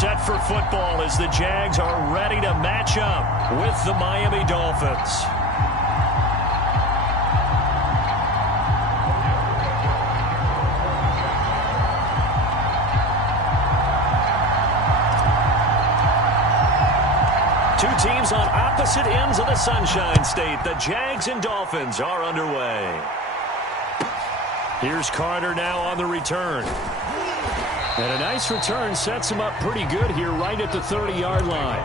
set for football as the Jags are ready to match up with the Miami Dolphins. Two teams on opposite ends of the Sunshine State. The Jags and Dolphins are underway. Here's Carter now on the return. And a nice return sets him up pretty good here right at the 30-yard line.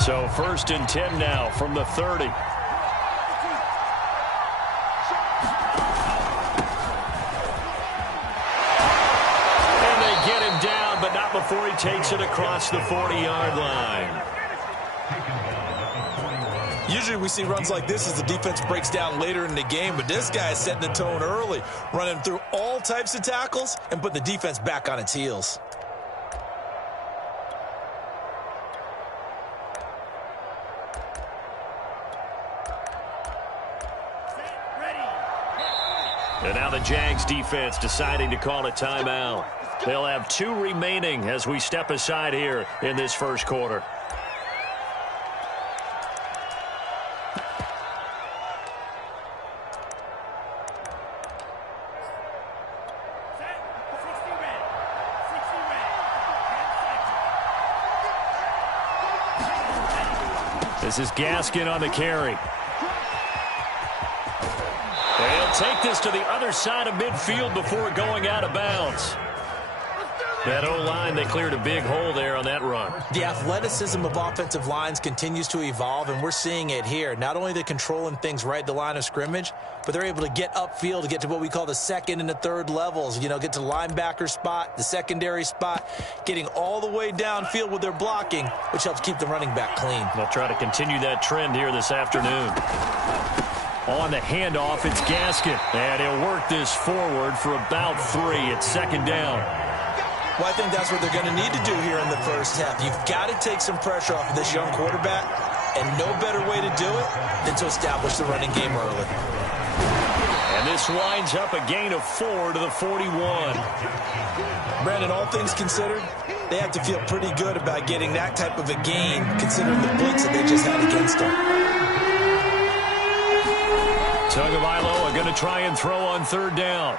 So 1st and 10 now from the 30. Before he takes it across the 40-yard line. Usually we see runs like this as the defense breaks down later in the game, but this guy is setting the tone early, running through all types of tackles and put the defense back on its heels. And now the Jags defense deciding to call a timeout. They'll have 2 remaining as we step aside here in this first quarter. This is Gaskin on the carry. They'll take this to the other side of midfield before going out of bounds. That O-line, they cleared a big hole there on that run. The athleticism of offensive lines continues to evolve, and we're seeing it here. Not only are they controlling things right at the line of scrimmage, but they're able to get upfield to get to what we call the 2nd and the 3rd levels. You know, get to the linebacker spot, the secondary spot, getting all the way downfield with their blocking, which helps keep the running back clean. They'll try to continue that trend here this afternoon. On the handoff, it's Gaskin. And he'll work this forward for about 3. It's 2nd down. Well, I think that's what they're going to need to do here in the first half. You've got to take some pressure off of this young quarterback, and no better way to do it than to establish the running game early. And this winds up a gain of 4 to the 41. Brandon, all things considered, they have to feel pretty good about getting that type of a gain, considering the blitz that they just had against them. Tagovailoa going to try and throw on 3rd down.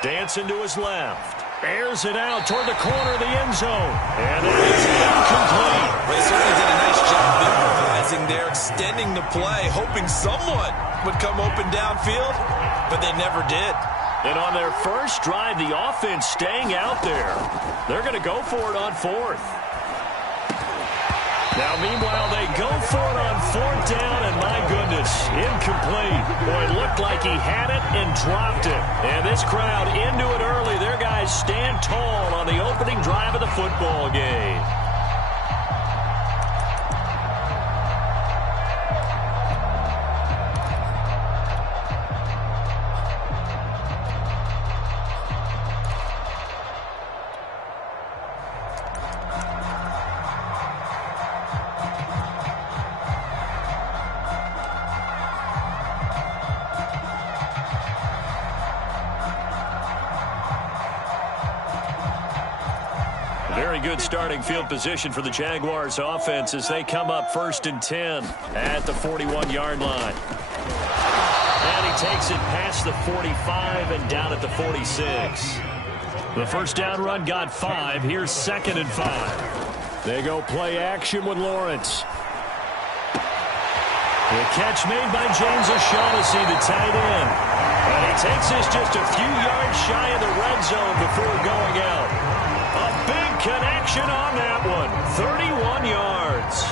Dancing to his left. Airs it out toward the corner of the end zone. And it is incomplete. They certainly did a nice job improvising there, extending the play, hoping someone would come open downfield, but they never did. And on their first drive, the offense staying out there. They're going to go for it on 4th. Now, meanwhile, they go for it on 4th down, and my goodness, incomplete. Boy, it looked like he had it and dropped it. And this crowd into it early. Their guys stand tall on the opening drive of the football game. Very good starting field position for the Jaguars offense as they come up 1st and 10 at the 41-yard line. And he takes it past the 45 and down at the 46. The first down run got 5. Here's 2nd and 5. They go play action with Lawrence. The catch made by James O'Shaughnessy, the tight end. And he takes this just a few yards shy of the red zone before going out. A big connection on that one. 31 yards.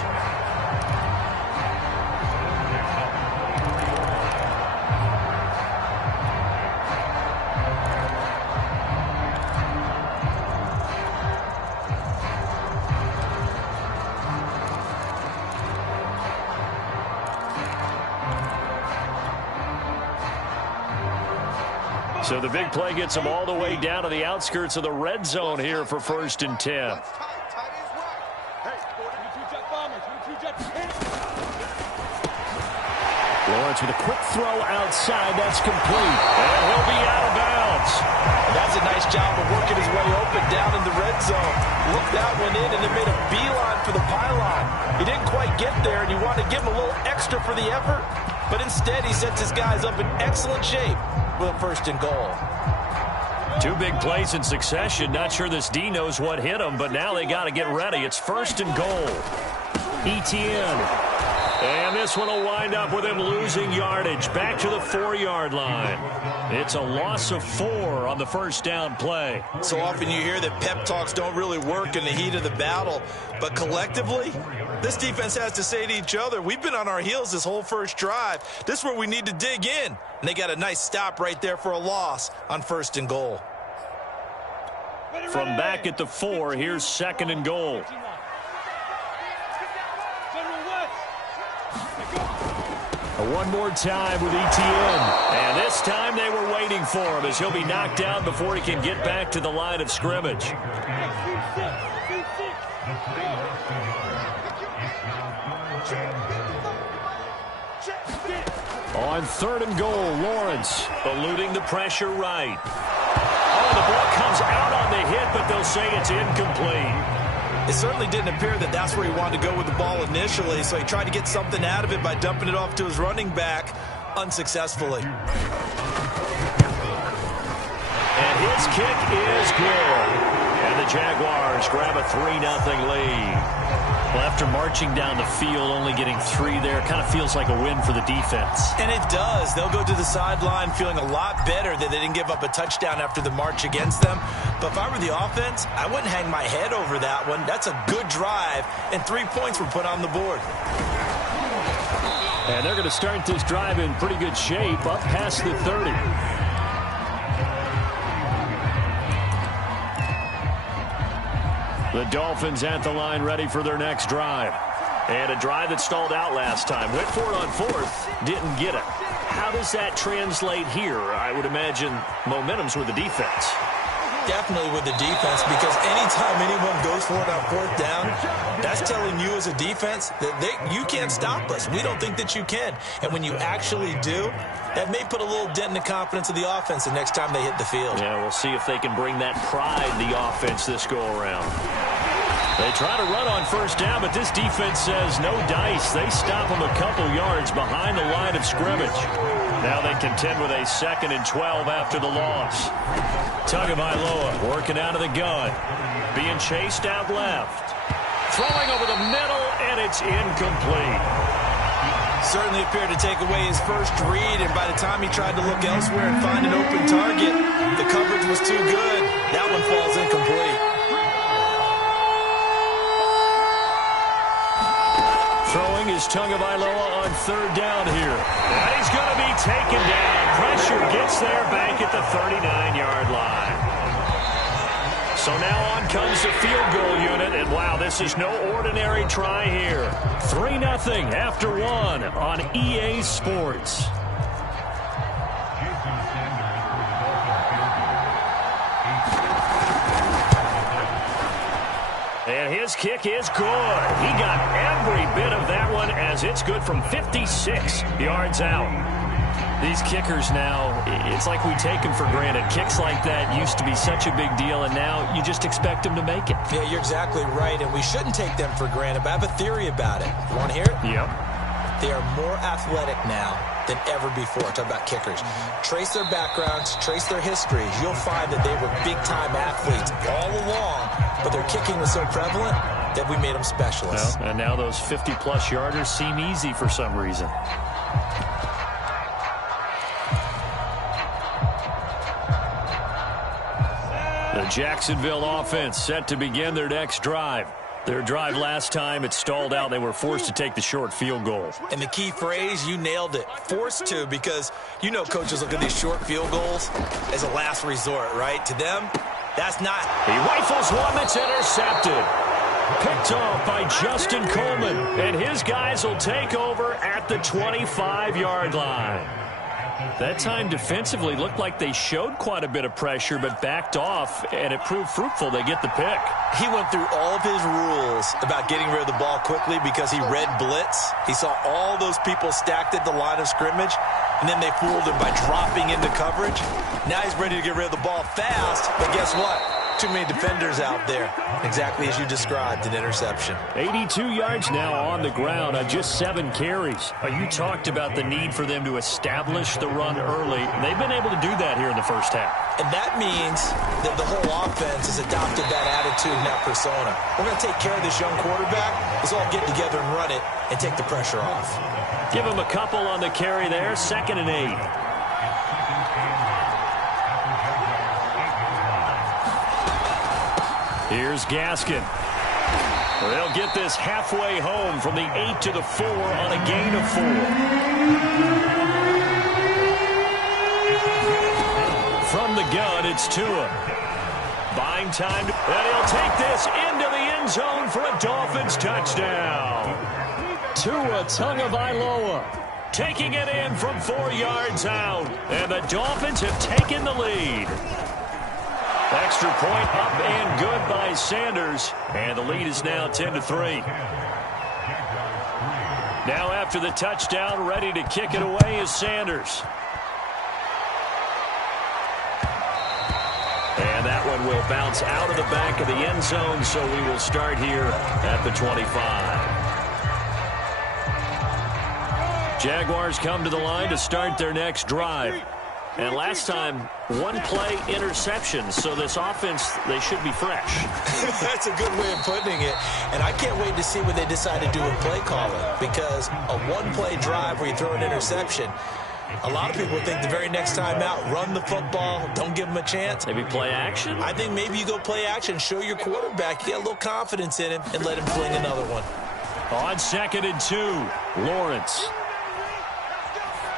So the big play gets them all the way down to the outskirts of the red zone here for 1st and 10. Lawrence with a quick throw outside. That's complete. And he'll be out of bounds. That's a nice job of working his way open down in the red zone. Looked that one in and then made a beeline for the pylon. He didn't quite get there, and you want to give him a little extra for the effort. But instead, he sets his guys up in excellent shape with a 1st and goal. 2 big plays in succession. Not sure this D knows what hit him, but now they got to get ready. It's 1st and goal. Etienne. And this one will wind up with him losing yardage back to the 4-yard line. It's a loss of 4 on the 1st down play. So often you hear that pep talks don't really work in the heat of the battle, but collectively, this defense has to say to each other, we've been on our heels this whole first drive. This is where we need to dig in. And they got a nice stop right there for a loss on 1st and goal. From back at the 4, here's 2nd and goal. One more time with Etienne. And this time they were waiting for him as he'll be knocked down before he can get back to the line of scrimmage. On 3rd and goal, Lawrence eluding the pressure right. Oh, the ball comes out on the hit, but they'll say it's incomplete. It certainly didn't appear that that's where he wanted to go with the ball initially, so he tried to get something out of it by dumping it off to his running back unsuccessfully. And his kick is good. And the Jaguars grab a 3-0 lead. Well, after marching down the field, only getting 3 there, kind of feels like a win for the defense. And it does. They'll go to the sideline feeling a lot better that they didn't give up a touchdown after the march against them. But if I were the offense, I wouldn't hang my head over that one. That's a good drive, and 3 points were put on the board. And they're going to start this drive in pretty good shape, up past the 30. The Dolphins at the line ready for their next drive. And a drive that stalled out last time. Went for it on 4th, didn't get it. How does that translate here? I would imagine momentum's with the defense. Definitely with the defense, because anytime anyone goes for it on 4th down, that's telling you as a defense that you can't stop us. We don't think that you can. And when you actually do, that may put a little dent in the confidence of the offense the next time they hit the field. Yeah, we'll see if they can bring that pride in the offense this go-around. They try to run on 1st down, but this defense says no dice. They stop them a couple yards behind the line of scrimmage. Now they contend with a 2nd and 12 after the loss. Tagovailoa working out of the gun. Being chased out left. Throwing over the middle, and it's incomplete. Certainly appeared to take away his first read, and by the time he tried to look elsewhere and find an open target, the coverage was too good. That one falls incomplete. Throwing is Tagovailoa on 3rd down here. And he's going to be taken down. Pressure gets there back at the 39-yard line. So now on comes the field goal unit. And, wow, this is no ordinary try here. 3-0 after 1 on EA Sports. And his kick is good. He got every bit of that one as it's good from 56 yards out. These kickers now, it's like we take them for granted. Kicks like that used to be such a big deal, and now you just expect them to make it. Yeah, you're exactly right, and we shouldn't take them for granted, but I have a theory about it. You want to hear it? Yep. They are more athletic now than ever before. Talk about kickers. Trace their backgrounds, trace their histories. You'll find that they were big-time athletes all along, but their kicking was so prevalent that we made them specialists. Well, and now those 50-plus yarders seem easy for some reason. The Jacksonville offense set to begin their next drive. Their drive last time, it stalled out. They were forced to take the short field goal. And the key phrase, you nailed it, forced to, because you know coaches look at these short field goals as a last resort, right? To them, that's not. He rifles one that's intercepted. Picked off by Justin Coleman. And his guys will take over at the 25-yard line. That time defensively looked like they showed quite a bit of pressure but backed off, and it proved fruitful. They get the pick. He went through all of his rules about getting rid of the ball quickly because he read blitz. He saw all those people stacked at the line of scrimmage, and then they fooled him by dropping into coverage. Now he's ready to get rid of the ball fast, but guess what? Too many defenders out there. Exactly as you described, an interception. 82 yards now on the ground on just 7 carries. You talked about the need for them to establish the run early. They've been able to do that here in the first half. And that means that the whole offense has adopted that attitude and that persona. We're going to take care of this young quarterback. Let's all get together and run it and take the pressure off. Give him a couple on the carry there. 2nd and 8. Here's Gaskin. They'll get this halfway home from the 8 to the 4 on a gain of 4. From the gun, it's Tua. Buying time, and he'll take this into the end zone for a Dolphins touchdown. Tua Tagovailoa taking it in from 4 yards out, and the Dolphins have taken the lead. Extra point up and good by Sanders. And the lead is now 10-3. Now after the touchdown, ready to kick it away is Sanders. And that one will bounce out of the back of the end zone, so we will start here at the 25. Jaguars come to the line to start their next drive. And last time, 1-play interception. So this offense, they should be fresh. That's a good way of putting it. And I can't wait to see what they decide to do with play calling. Because a 1-play drive where you throw an interception, a lot of people think the very next time out, run the football, don't give them a chance. Maybe play action? I think maybe you go play action, show your quarterback, get a little confidence in him, and let him fling another one. On 2nd and 2, Lawrence.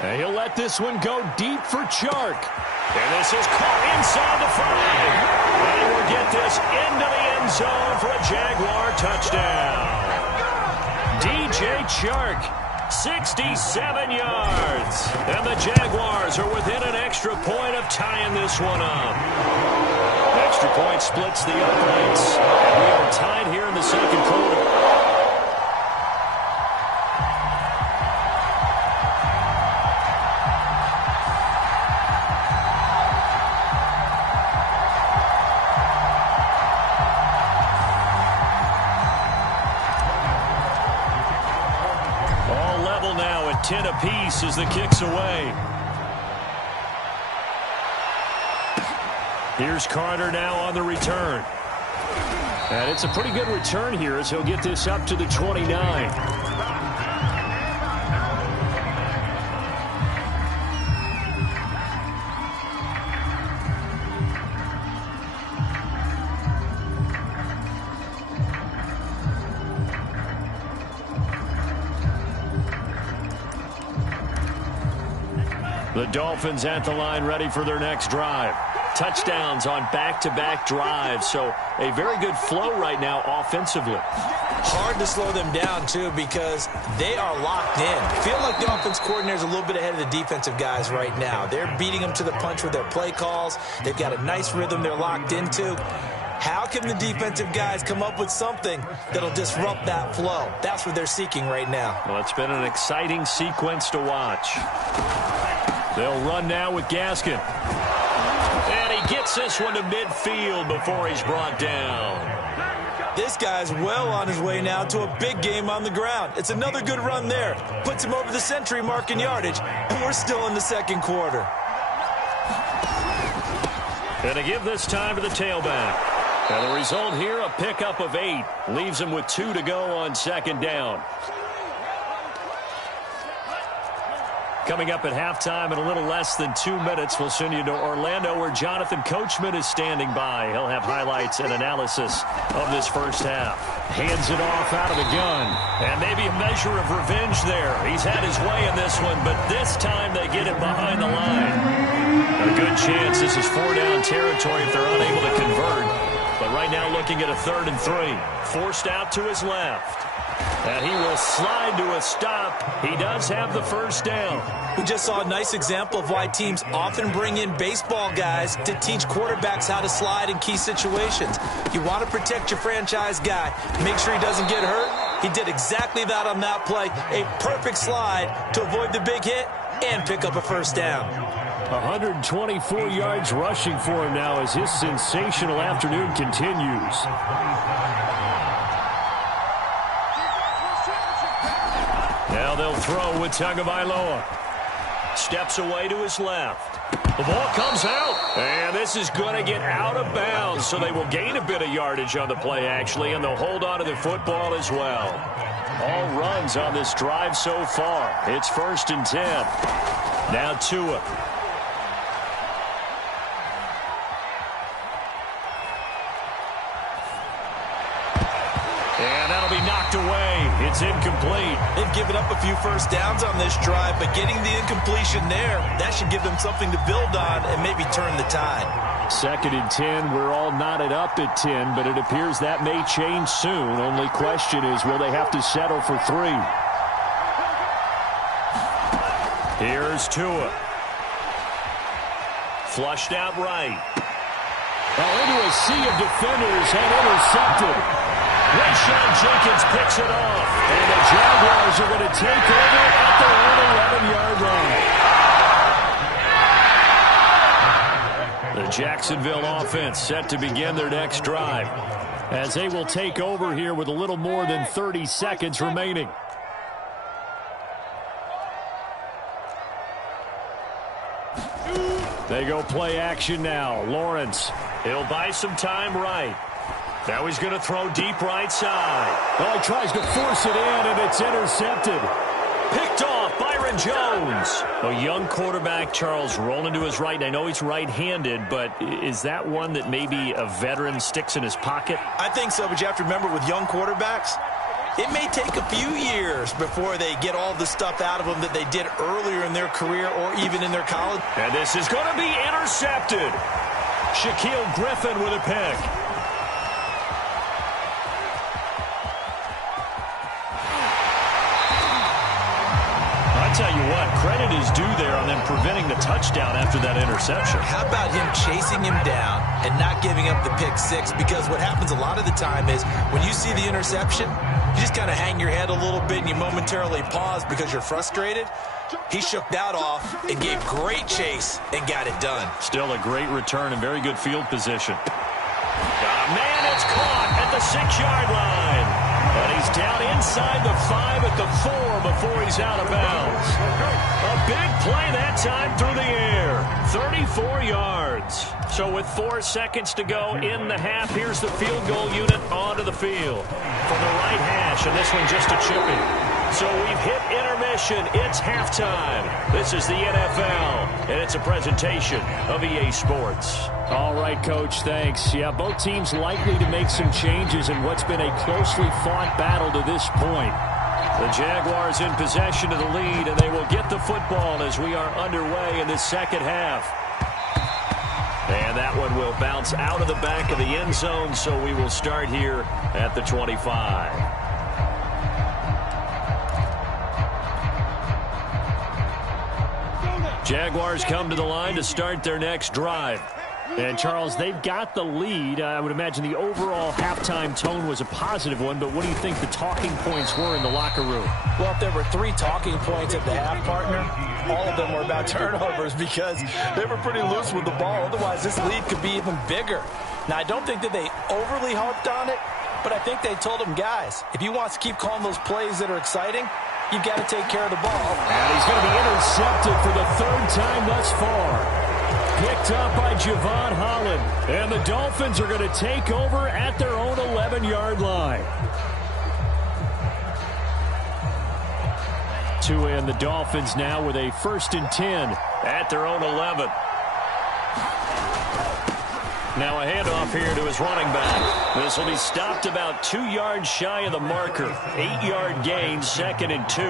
And he'll let this one go deep for Chark. And this is caught inside the 5. And he will get this into the end zone for a Jaguar touchdown. DJ Chark, 67 yards. And the Jaguars are within an extra point of tying this one up. Extra point splits the uprights. And we are tied here in the second quarter. All level now at 10 apiece as the kick's away. Here's Carter now on the return. And it's a pretty good return here as he'll get this up to the 29. The Dolphins at the line ready for their next drive. Touchdowns on back-to-back drives, so a very good flow right now offensively. Hard to slow them down, too, because they are locked in. Feel like the offense coordinator is a little bit ahead of the defensive guys right now. They're beating them to the punch with their play calls. They've got a nice rhythm they're locked into. How can the defensive guys come up with something that'll disrupt that flow? That's what they're seeking right now. Well, it's been an exciting sequence to watch. They'll run now with Gaskin. And he gets this one to midfield before he's brought down. This guy's well on his way now to a big game on the ground. It's another good run there. Puts him over the century mark in yardage, and we're still in the second quarter. And to give this time to the tailback. And the result here, a pickup of 8. Leaves him with 2 to go on second down. Coming up at halftime in a little less than 2 minutes, we'll send you to Orlando where Jonathan Coachman is standing by. He'll have highlights and analysis of this first half. Hands it off out of the gun. And maybe a measure of revenge there. He's had his way in this one, but this time they get it behind the line. A good chance this is 4-down territory if they're unable to convert. But right right now looking at a 3rd and 3. Forced out to his left. And he will slide to a stop. He does have the first down. We just saw a nice example of why teams often bring in baseball guys to teach quarterbacks how to slide in key situations. You want to protect your franchise guy. Make sure he doesn't get hurt. He did exactly that on that play. A perfect slide to avoid the big hit and pick up a first down. 124 yards rushing for him now as his sensational afternoon continues. Now they'll throw with Tagovailoa. Steps away to his left. The ball comes out, and this is going to get out of bounds, so they will gain a bit of yardage on the play, actually, and they'll hold on to the football as well. All runs on this drive so far. It's 1st and 10. Now Tua. And that'll be knocked away. It's incomplete. They've given up a few first downs on this drive, but getting the incompletion there, that should give them something to build on and maybe turn the tide. 2nd and 10. We're all knotted up at 10, but it appears that may change soon. Only question is, will they have to settle for 3? Here's Tua. Flushed out right. Into a sea of defenders and intercepted. Rayshon Jenkins picks it off. And the Jaguars are going to take over at their own 11-yard line. The Jacksonville offense set to begin their next drive as they will take over here with a little more than 30 seconds remaining. They go play action now. Lawrence. He'll buy some time right. Now he's going to throw deep right side. Oh, he tries to force it in, and it's intercepted. Picked off, Byron Jones. A young quarterback, Charles, rolling to his right. And I know he's right-handed, but is that one that maybe a veteran sticks in his pocket? I think so, but you have to remember with young quarterbacks, it may take a few years before they get all the stuff out of them that they did earlier in their career or even in their college. And this is going to be intercepted. Shaquille Griffin with a pick. Tell you what, credit is due there on them preventing the touchdown after that interception. How about him chasing him down and not giving up the pick six? Because what happens a lot of the time is when you see the interception, you just kind of hang your head a little bit and you momentarily pause because you're frustrated. He shook that off and gave great chase and got it done. Still a great return and very good field position. Man, it's caught at the 6-yard line. And he's down inside the 5 at the 4 before he's out of bounds. A big play that time through the air. 34 yards. So with 4 seconds to go in the half, here's the field goal unit onto the field. From the right hash, and this one just a chipping. So we've hit intermission. It's halftime. This is the NFL, and it's a presentation of EA Sports. All right, Coach, thanks. Yeah, both teams likely to make some changes in what's been a closely fought battle to this point. The Jaguars in possession of the lead, and they will get the football as we are underway in this second half. And that one will bounce out of the back of the end zone, so we will start here at the 25. Jaguars come to the line to start their next drive. And, Charles, they've got the lead. I would imagine the overall halftime tone was a positive one, but what do you think the talking points were in the locker room? Well, if there were 3 talking points at the half, partner, all of them were about turnovers because they were pretty loose with the ball. Otherwise, this lead could be even bigger. Now, I don't think that they overly harped on it, but I think they told them, guys, if you want to keep calling those plays that are exciting, you've got to take care of the ball. And he's going to be intercepted for the 3rd time thus far. Picked up by Javon Holland. And the Dolphins are going to take over at their own 11-yard line. Tua and the Dolphins now with a 1st and 10 at their own 11. Now a handoff here to his running back. This will be stopped about 2 yards shy of the marker. 8-yard gain, 2nd and 2.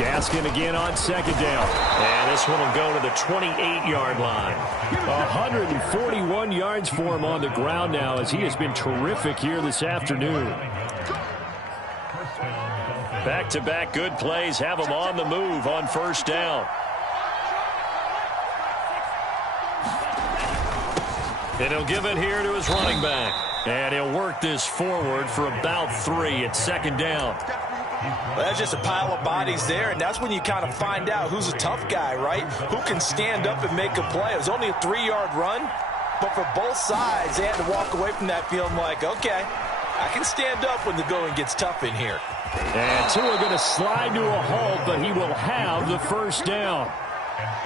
Gaskin again on second down. And this one will go to the 28-yard line. 141 yards for him on the ground now as he has been terrific here this afternoon. Back-to-back good plays have him on the move on first down. And he'll give it here to his running back. And he'll work this forward for about 3 at second down. Well, that's just a pile of bodies there, and that's when you kind of find out who's a tough guy, right? Who can stand up and make a play. It was only a 3-yard run, but for both sides, they had to walk away from that feeling like, okay, I can stand up when the going gets tough in here. And Tua going to slide to a halt, but he will have the first down.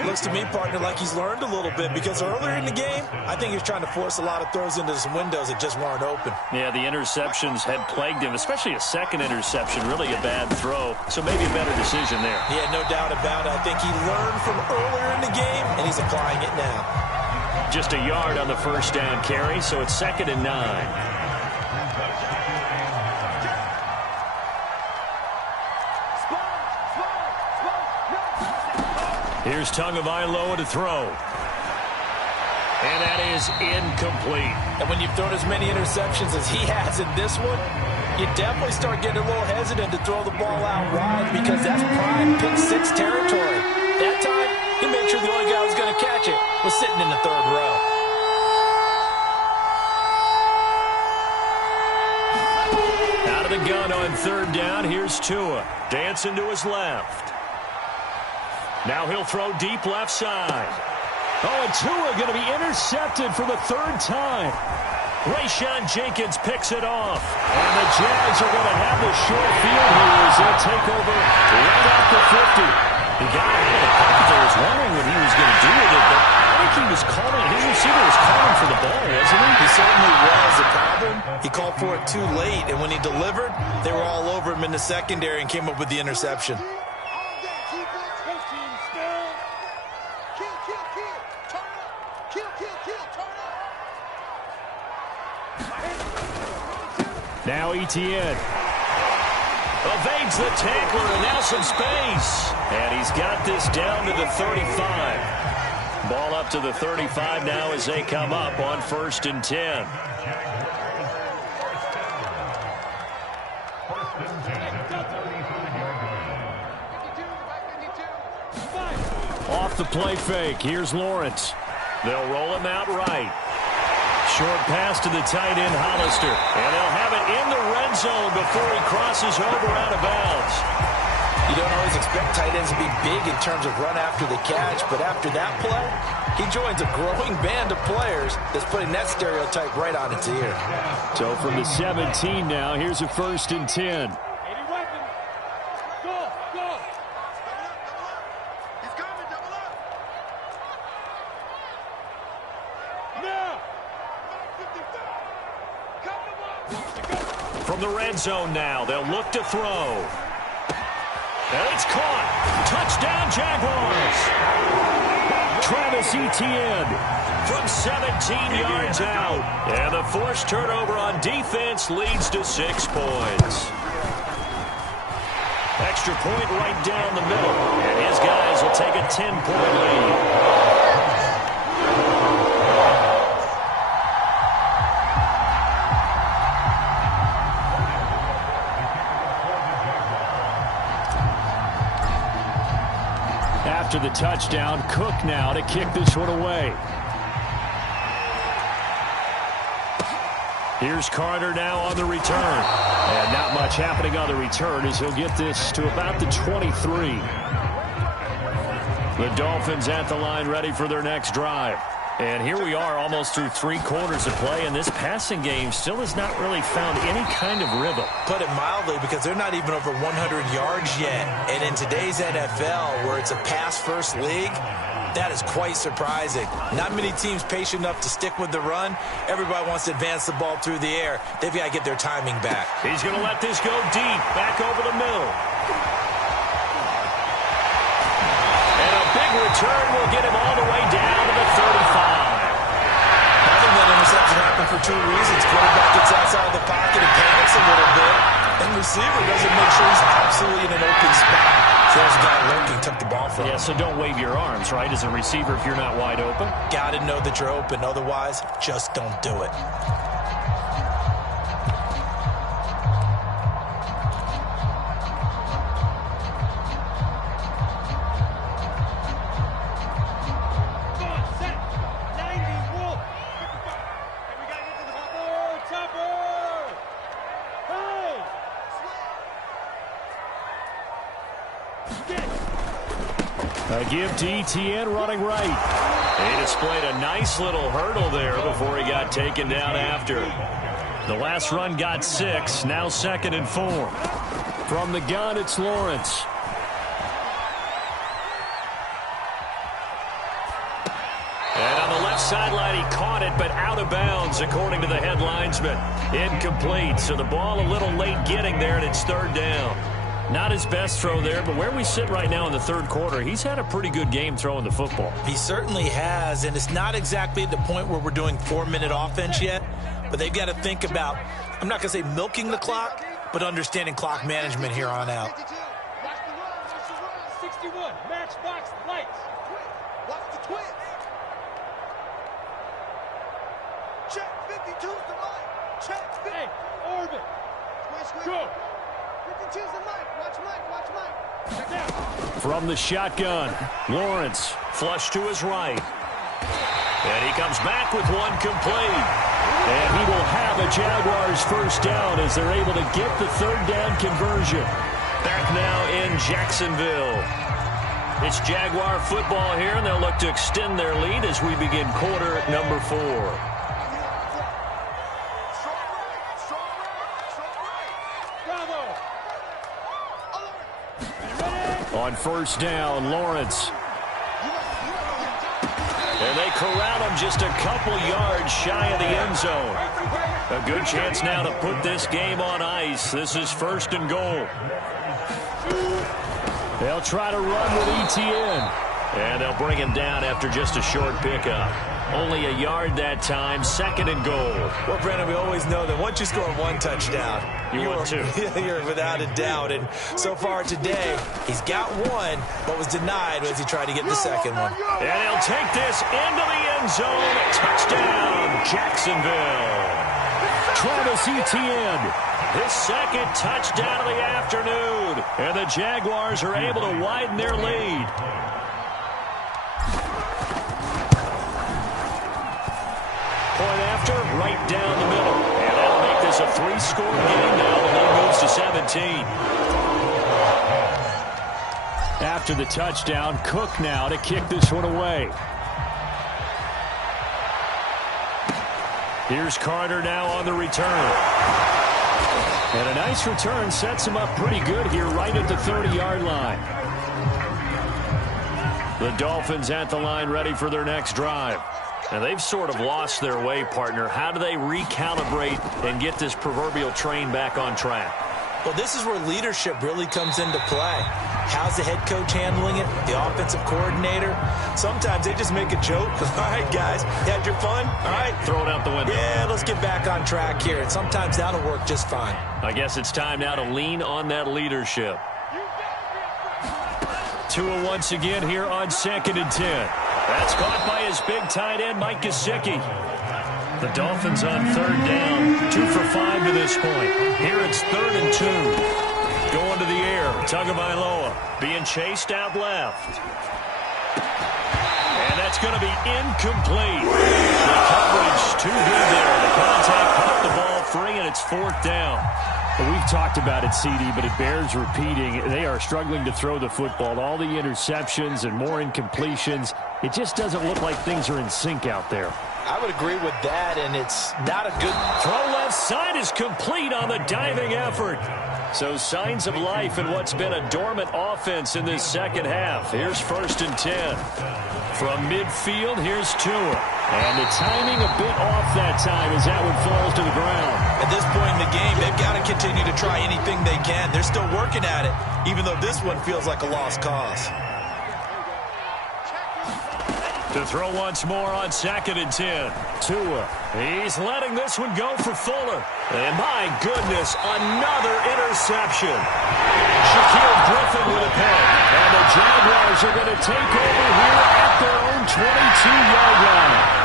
Looks to me, partner, like he's learned a little bit because earlier in the game, I think he was trying to force a lot of throws into some windows that just weren't open. Yeah, the interceptions had plagued him, especially a second interception, really a bad throw. So maybe a better decision there. Yeah, no doubt about it. I think he learned from earlier in the game, and he's applying it now. Just a yard on the first down carry, so it's 2nd and 9. Here's Tagovailoa to throw. And that is incomplete. And when you've thrown as many interceptions as he has in this one, you definitely start getting a little hesitant to throw the ball out wide because that's prime pick 6 territory. That time, he made sure the only guy who was going to catch it was sitting in the 3rd row. Out of the gun on 3rd down, here's Tua. Dancing to his left. Now he'll throw deep left side. Oh, and Tua going to be intercepted for the 3rd time. Rayshawn Jenkins picks it off. And the Jags are going to have the short field here as they'll take over right at the 50. He got out of the pocket there. I was wondering what he was going to do with it, but I think he was calling. His receiver was calling for the ball, wasn't he? He certainly was. The problem, he called for it too late, and when he delivered, they were all over him in the secondary and came up with the interception. Now Etienne evades the tackler, and now some space. And he's got this down to the 35. Ball up to the 35 now as they come up on 1st and 10. Off the play fake, here's Lawrence. They'll roll him out right. Short pass to the tight end, Hollister. And they'll have it in the red zone before he crosses over out of bounds. You don't always expect tight ends to be big in terms of run after the catch, but after that play, he joins a growing band of players that's putting that stereotype right on its ear. So from the 17 now, here's a 1st and 10. From the red zone now, they'll look to throw. And it's caught. Touchdown, Jaguars. Travis Etienne from 17 yards out. And the forced turnover on defense leads to 6 points. Extra point right down the middle. And his guys will take a 10-point lead. After the touchdown, Cook now to kick this one away. Here's Carter now on the return. And not much happening on the return as he'll get this to about the 23. The Dolphins at the line ready for their next drive. And here we are almost through 3 quarters of play, and this passing game still has not really found any kind of rhythm. Put it mildly, because they're not even over 100 yards yet. And in today's NFL, where it's a pass-first league, that is quite surprising. Not many teams patient enough to stick with the run. Everybody wants to advance the ball through the air. They've got to get their timing back. He's going to let this go deep, back over the middle. And a big return will get him all the way down to the 35. I think that interception happened for 2 reasons. Quarterback gets outside the pocket and panics a little bit, and receiver doesn't make sure he's absolutely in an open spot. So there's got also don't wave your arms, right, as a receiver if you're not wide open. Got to know that you're open. Otherwise, just don't do it. A give to Etienne running right. He displayed a nice little hurdle there before he got taken down after. The last run got 6, now 2nd and 4. From the gun, it's Lawrence. And on the left sideline, he caught it, but out of bounds, according to the head linesman. Incomplete, so the ball a little late getting there, and it's 3rd down. Not his best throw there, but where we sit right now in the 3rd quarter, he's had a pretty good game throwing the football. He certainly has, and it's not exactly at the point where we're doing 4-minute offense yet, but they've got to think about, I'm not going to say milking the clock, but understanding clock management here on out. 61, matchbox lights. Watch the twins. Check 52's the light. Check 50. Hey, orbit. Go. 52's the light. Watch Mike. Check out. From the shotgun, Lawrence flush to his right. And he comes back with one complete. And he will have a Jaguars first down as they're able to get the 3rd down conversion. Back now in Jacksonville. It's Jaguar football here, and they'll look to extend their lead as we begin quarter number 4. On 1st down, Lawrence. And they corral him just a couple yards shy of the end zone. A good chance now to put this game on ice. This is 1st and goal. They'll try to run with Etienne. And they'll bring him down after just a short pickup. Only a yard that time, 2nd and goal. Well, Brandon, we always know that once you score 1 touchdown, you're without a doubt. And so far today, he's got 1, but was denied as he tried to get the 2nd one. And he'll take this into the end zone. Touchdown, Jacksonville. Travis Etienne, his 2nd touchdown of the afternoon. And the Jaguars are able to widen their lead. Point after, right down the middle. And that'll make this a 3-score game now. The lead moves to 17. After the touchdown, Cook now to kick this one away. Here's Carter now on the return. And a nice return sets him up pretty good here right at the 30-yard line. The Dolphins at the line ready for their next drive. And they've sort of lost their way, partner. How do they recalibrate and get this proverbial train back on track? Well, this is where leadership really comes into play. How's the head coach handling it? The offensive coordinator? Sometimes they just make a joke. All right, guys, you had your fun? All right. Throw it out the window. Yeah, let's get back on track here. And sometimes that'll work just fine. I guess it's time now to lean on that leadership. Tua once again here on 2nd and 10. That's caught by his big tight end, Mike Gesicki. The Dolphins on 3rd down, 2 for 5 to this point. Here it's 3rd and 2. Going to the air, Tagovailoa being chased out left. And that's going to be incomplete. The coverage too good there. The contact popped the ball free, and it's 4th down. Well, we've talked about it, CD, but it bears repeating. They are struggling to throw the football. All the interceptions and more incompletions. It just doesn't look like things are in sync out there. I would agree with that, and it's not a good throw. Left side is complete on the diving effort. So signs of life in what's been a dormant offense in this 2nd half. Here's 1st and 10. From midfield, here's Tua. And the timing a bit off that time as that one falls to the ground. At this point in the game, they've got to continue to try anything they can. They're still working at it, even though this one feels like a lost cause. To throw once more on 2nd and 10. Tua. He's letting this one go for Fuller. And my goodness, another interception. Shaquille Griffin with a pick. And the Jaguars are going to take over here at their own 22-yard line.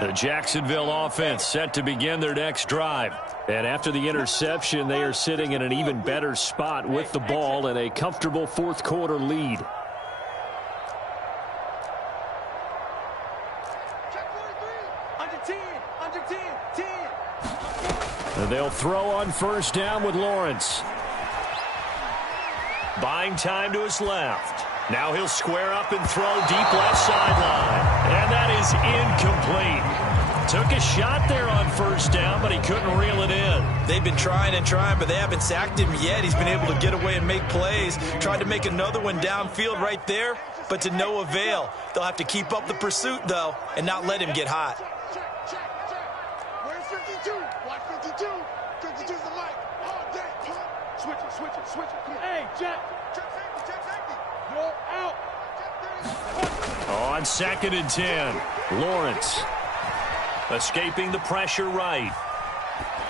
The Jacksonville offense set to begin their next drive. And after the interception, they are sitting in an even better spot with the ball and a comfortable fourth-quarter lead. And they'll throw on first down with Lawrence. Buying time to his left. Now he'll square up and throw deep left sideline. And that is incomplete. Took a shot there on first down, but he couldn't reel it in. They've been trying and trying, but they haven't sacked him yet. He's been able to get away and make plays. Tried to make another one downfield right there, but to no avail. They'll have to keep up the pursuit, though, and not let him get hot. Where's 52? Watch 52. 52's the mic. All day. Switch it. Come on. Hey, Jack. Check safety. Go out. On 2nd and 10, Lawrence escaping the pressure right.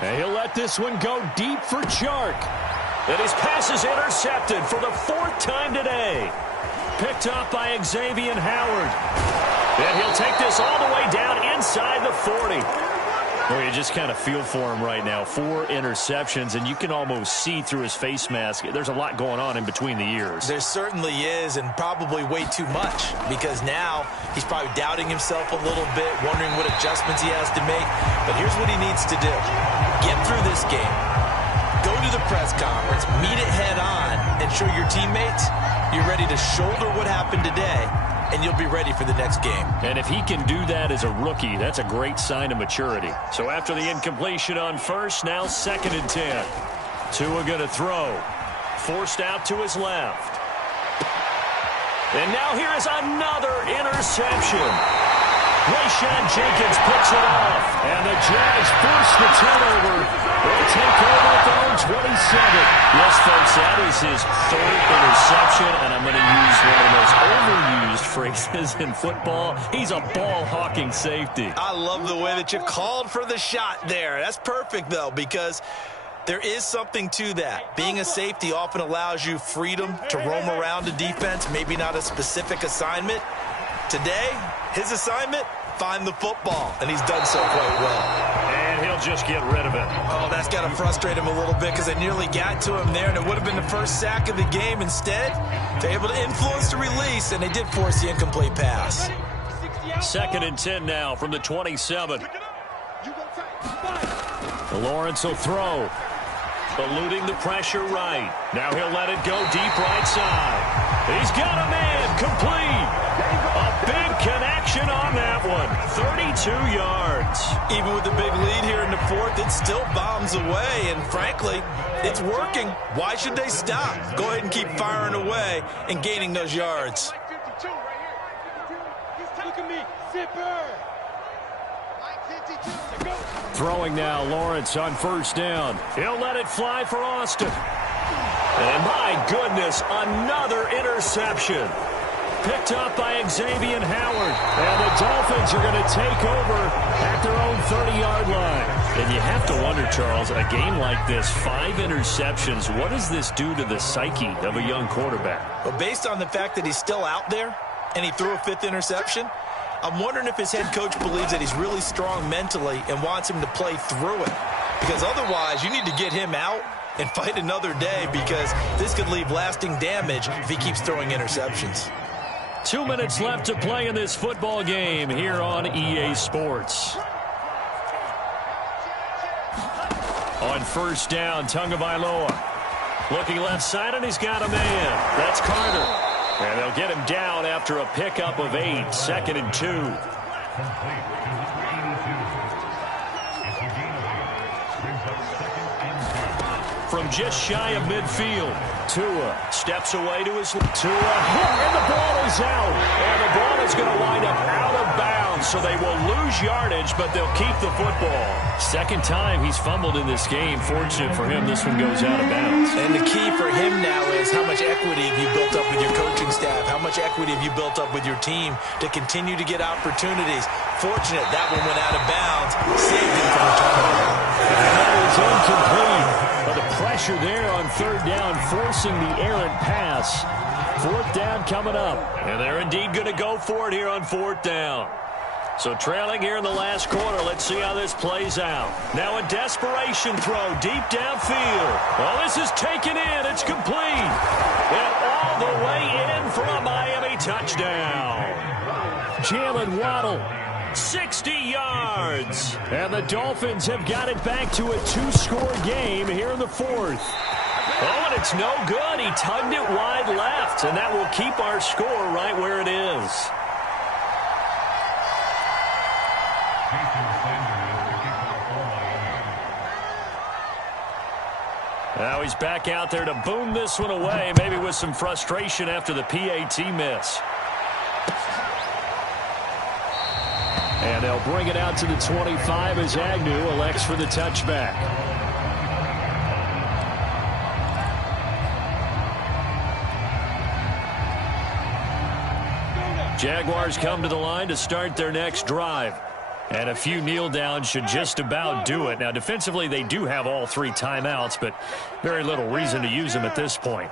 And he'll let this one go deep for Chark. And his pass is intercepted for the 4th time today. Picked up by Xavier Howard. And he'll take this all the way down inside the 40. Well, you just kind of feel for him right now. 4 interceptions, and you can almost see through his face mask. There's a lot going on in between the ears. There certainly is, and probably way too much, because now he's probably doubting himself a little bit, wondering what adjustments he has to make. But here's what he needs to do. Get through this game. Go to the press conference, meet it head on, and show your teammates you're ready to shoulder what happened today, and you'll be ready for the next game. And if he can do that as a rookie, that's a great sign of maturity. So after the incompletion on first, now 2nd and 10. Tua going to throw. Forced out to his left. And now here is another interception. Rayshawn Jenkins picks it off. And the Jags force the turnover. They'll take over at their own 27. Yes, folks, that is his 3rd interception. And I'm going to use one of the most overused phrases in football. He's a ball-hawking safety. I love the way that you called for the shot there. That's perfect, though, because there is something to that. Being a safety often allows you freedom to roam around the defense, maybe not a specific assignment. Today, his assignment, find the football, and he's done so quite well. And he'll just get rid of it. Oh, that's got to frustrate him a little bit because they nearly got to him there, and it would have been the first sack of the game. Instead, they're able to influence the release, and they did force the incomplete pass. 2nd and 10 now from the 27. Lawrence will throw. Eluding the pressure right. Now he'll let it go deep right side. He's got a man. Complete. A big connection on that one. 32 yards. Even with the big lead here in the 4th, it still bombs away. And frankly, it's working. Why should they stop? Go ahead and keep firing away and gaining those yards. 52 right here. Look at me. Zipper. Throwing now, Lawrence on first down. He'll let it fly for Austin. And my goodness, another interception. Picked up by Xavier Howard. And the Dolphins are going to take over at their own 30-yard line. And you have to wonder, Charles, a game like this, 5 interceptions, what does this do to the psyche of a young quarterback? Well, based on the fact that he's still out there and he threw a 5th interception, I'm wondering if his head coach believes that he's really strong mentally and wants him to play through it. Because otherwise, you need to get him out and fight another day, because this could leave lasting damage if he keeps throwing interceptions. 2 minutes left to play in this football game here on EA Sports. On first down, Tagovailoa. Looking left side, and he's got a man. That's Carter. And they'll get him down after a pickup of 8, 2nd and 2. From just shy of midfield, Tua steps away to his Tua hit, and the ball is out. And the ball is going to wind up out of bounds down, so they will lose yardage, but they'll keep the football. Second time he's fumbled in this game. Fortunate for him, this one goes out of bounds. And the key for him now is how much equity have you built up with your coaching staff? How much equity have you built up with your team to continue to get opportunities? Fortunate that one went out of bounds, saved him from a turnover. That is incomplete. But the pressure there on third down, forcing the errant pass. Fourth down coming up. And they're indeed going to go for it here on fourth down. So trailing here in the last quarter. Let's see how this plays out. Now a desperation throw deep downfield. Well, this is taken in. It's complete. And all the way in for a Miami touchdown. Jalen Waddle, 60 yards. And the Dolphins have got it back to a two-score game here in the fourth. Oh, and it's no good. He tugged it wide left, and that will keep our score right where it is. Now he's back out there to boom this one away, maybe with some frustration after the PAT miss. And they'll bring it out to the 25 as Agnew elects for the touchback. Jaguars come to the line to start their next drive. And a few kneel downs should just about do it. Now, defensively, they do have all three timeouts, but very little reason to use them at this point.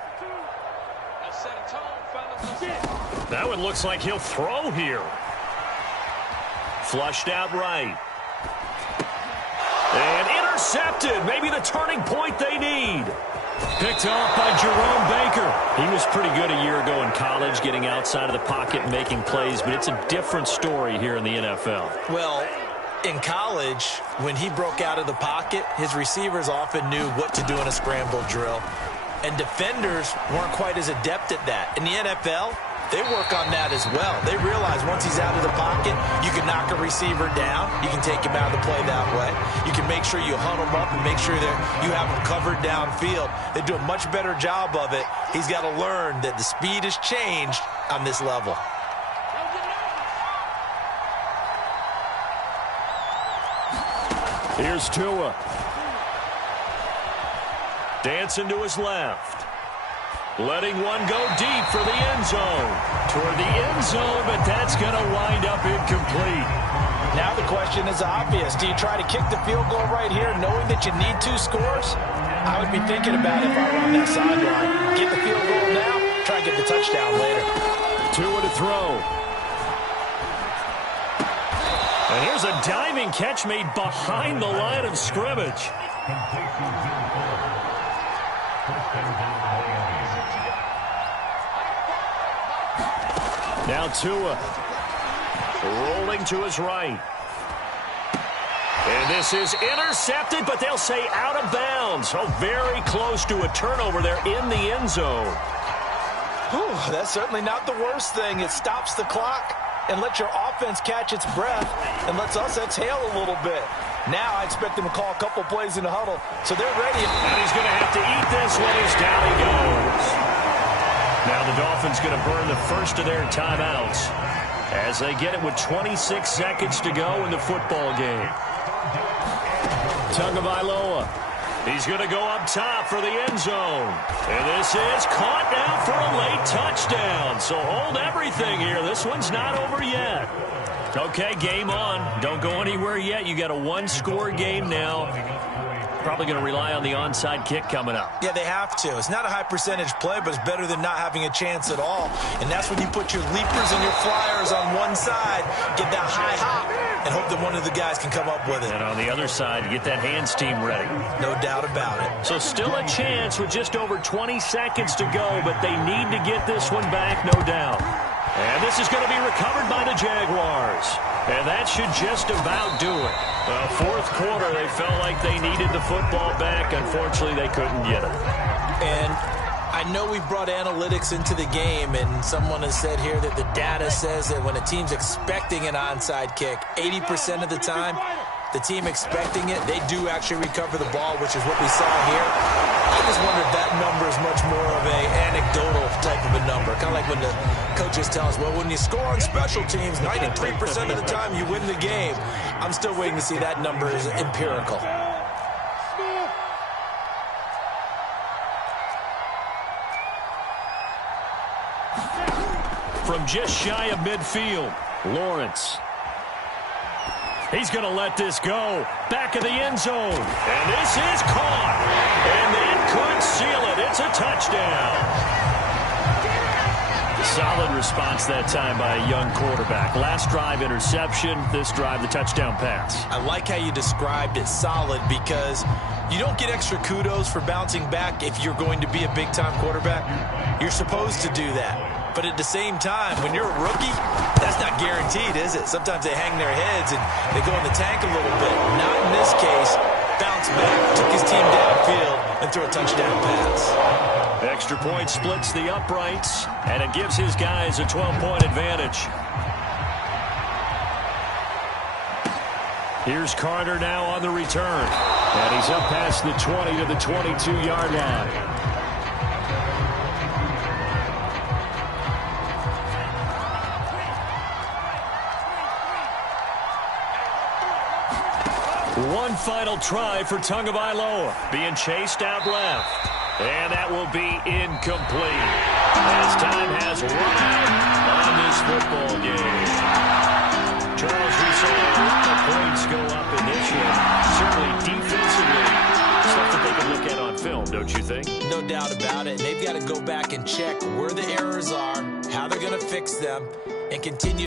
That one looks like he'll throw here. Flushed out right. And intercepted. Maybe the turning point they need. Picked off by Jerome Baker. He was pretty good a year ago in college, getting outside of the pocket and making plays, but it's a different story here in the NFL. Well, in college, when he broke out of the pocket, his receivers often knew what to do in a scramble drill, and defenders weren't quite as adept at that. In the NFL, they work on that as well. They realize once he's out of the pocket, you can knock a receiver down. You can take him out of the play that way. You can make sure you hunt him up and make sure that you have him covered downfield. They do a much better job of it. He's got to learn that the speed has changed on this level. Here's Tua. Dancing to his left. Letting one go deep for the end zone. Toward the end zone, but that's going to wind up incomplete. Now the question is obvious. Do you try to kick the field goal right here knowing that you need 2 scores? I would be thinking about it if I were on that sideline. Get the field goal now, try and get the touchdown later. Tua to throw. And here's a diving catch made behind the line of scrimmage. Now Tua rolling to his right. And this is intercepted, but they'll say out of bounds. So very close to a turnover there in the end zone. Whew, that's certainly not the worst thing. It stops the clock and lets your offense catch its breath and lets us exhale a little bit. Now I expect them to call a couple plays in the huddle, so they're ready. And he's going to have to eat this one as down he goes. Now the Dolphins going to burn the first of their timeouts as they get it with 26 seconds to go in the football game. Tagovailoa. He's going to go up top for the end zone. And this is caught now for a late touchdown. So hold everything here. This one's not over yet. Okay, game on. Don't go anywhere yet. You got a one-score game now. Probably going to rely on the onside kick coming up. Yeah, they have to. It's not a high percentage play, but it's better than not having a chance at all. And that's when you put your leapers and your flyers on one side, get that high hop, and hope that one of the guys can come up with it. And on the other side, get that hands team ready. No doubt about it. So still a chance with just over 20 seconds to go, but they need to get this one back, no doubt. And this is going to be recovered by the Jaguars. And that should just about do it. Well, fourth quarter, they felt like they needed the football back. Unfortunately, they couldn't get it. And I know we've brought analytics into the game, and someone has said here that the data says that when a team's expecting an onside kick, 80% of the time, the team expecting it, they do actually recover the ball, which is what we saw here. I just wonder if that number is much more of a anecdotal type of a number. Kind of like when the coaches tell us, well, when you score on special teams, 93% of the time you win the game. I'm still waiting to see that number is empirical. From just shy of midfield, Lawrence. He's going to let this go. Back of the end zone. And this is caught. And that could seal it. It's a touchdown. Solid response that time by a young quarterback. Last drive, interception. This drive, the touchdown pass. I like how you described it, solid, because you don't get extra kudos for bouncing back if you're going to be a big-time quarterback. You're supposed to do that. But at the same time, when you're a rookie, that's not guaranteed, is it? Sometimes they hang their heads and they go in the tank a little bit. Not in this case. Bounce back, took his team downfield, and threw a touchdown pass. Extra point splits the uprights, and it gives his guys a 12-point advantage. Here's Carter now on the return. And he's up past the 20 to the 22-yard line. One final try for Tagovailoa, being chased out left. And that will be incomplete, as time has run out on this football game. Charles, we saw a lot of points go up in this one. Certainly defensively, stuff that they can look at on film, don't you think? No doubt about it. And they've got to go back and check where the errors are, how they're going to fix them, and continue